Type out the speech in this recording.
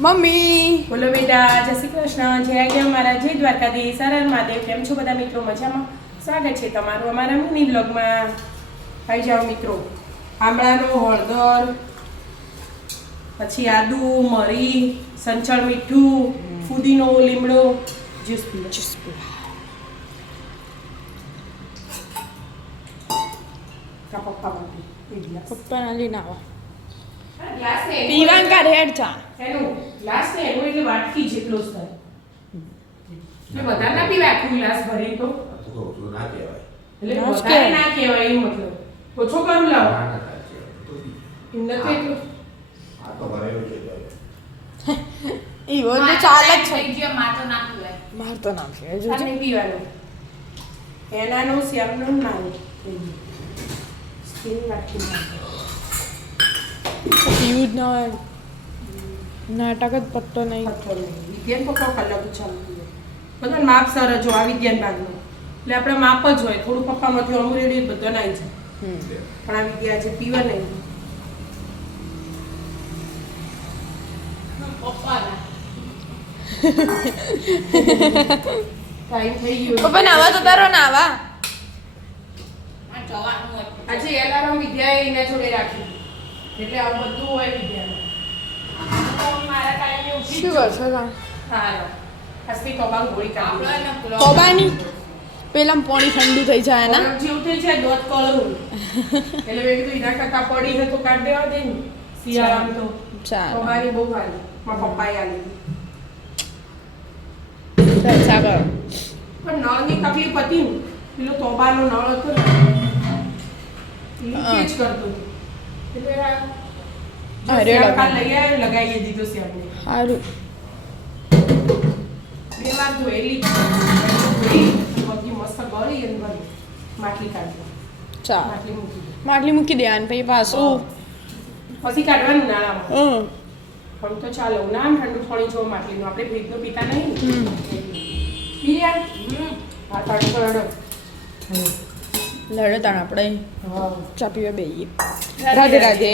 Mummy બોલો બેટા, જય શ્રી કૃષ્ણ, જય આજ્ઞા મારા, જય દ્વારકાધીશ, હર હર મહાદેવ. કેમ છો બધા મિત્રો? મજામાં? સ્વાગત છે તમારું અમારા મિની બ્લોગમાં. આવી જાઓ મિત્રો. આમળાનો હળદર, પછી આદુ, મરી, સંચળ મીઠું, ફુદીનો, લીમડો, જ્યુસ પીવો. પપ્પા પપ્પાના લઈને આવો ગ્લાસ ને પીવાંકા રેડ ચા એનું ગ્લાસ ને એનું એટલે વાટકી જેટલો જ થાય. એટલે વધારે ના પીવાય આખું ગ્લાસ ભરી તો. ના કહેવાય. એટલે ના જ વધારે કહેવાય. ના કહેવાય એ મતલબ. ઓછો કરું લાવો. એમ નથી એટલું. આ તો ભરેલું છે ઈ હોય તો ચાલે જ છે થઈ ગયો માં તો ના પીવાય. માર તો નામ છે આ જોજે નહીં પીવાનું. એનાનું શ્યામનું નાનું. સ્કીન વાટકી નાખો. પીવું જ ના હોય નાટક જ પત્તો નહીં વિદ્યાન પપ્પા કલાક ચાલુ પીવે. બધા માપ સર જો આ વિદ્યાન ભાગનું. એટલે આપણે માપ જ હોય. થોડું પપ્પામાંથી અમરેડી બધા નાઈ જાય. પણ આ વિદ્યા આજે પીવા નહીં. પપ્પાના ટાઈમ થઈ ગયો. પપ્પા નાવા તો તારો નાવા આ જવાનું હોય. આજે એલારામ વિદ્યાએ એના જોડે રાખ્યું. એટલે આ બધું હોય વિદ્યામાં. તો મારા ટાઈમે ઉઠી શું જ કરશો તા હા. આજથી કબાંગ ગોળી કાઢી. આપણે ને પેલો કોબાની પેલા પાણી ઠંડુ થઈ જાય ને બરફ જેવું થઈ જાય દોત કળવું. એટલે મેં કીધું એના કરતા પડી છે તો કાઢ દેવા દે ને. શિયાળામાં તો ચાલો કબાની બહુ હારી. મારા પપ્પાએ આલી. સાગર પણ નળની તકલીફ હતી ને. પેલો તોબાનો નળ હતો ને લીકેજ કરતો હતો. એટલે અરે શ્યામ લગાવી. કાલ લઈ આવ્યો ને લગાવી દીધો શ્યામને. સારું બે વાર ધોયેલી ધોઈ બધી મસ્ત ગળી અને ભરી માટલી કાઢી ચાલ માટલી મૂકી દે. માટલી મૂકી દેવાની પછી પાછું પછી કાઢવાનું ઉનાળામાં હમ પણ તો ચાલો ઉનાળામાં ઠંડુ પાણી જો માટલીનું આપણે ફ્રીજનું પીતા નહીં ને. પીર્યા હા તડકો રડો લડે તાણ આપણે હા ચા પીવા બેહીએ રાધે રાધે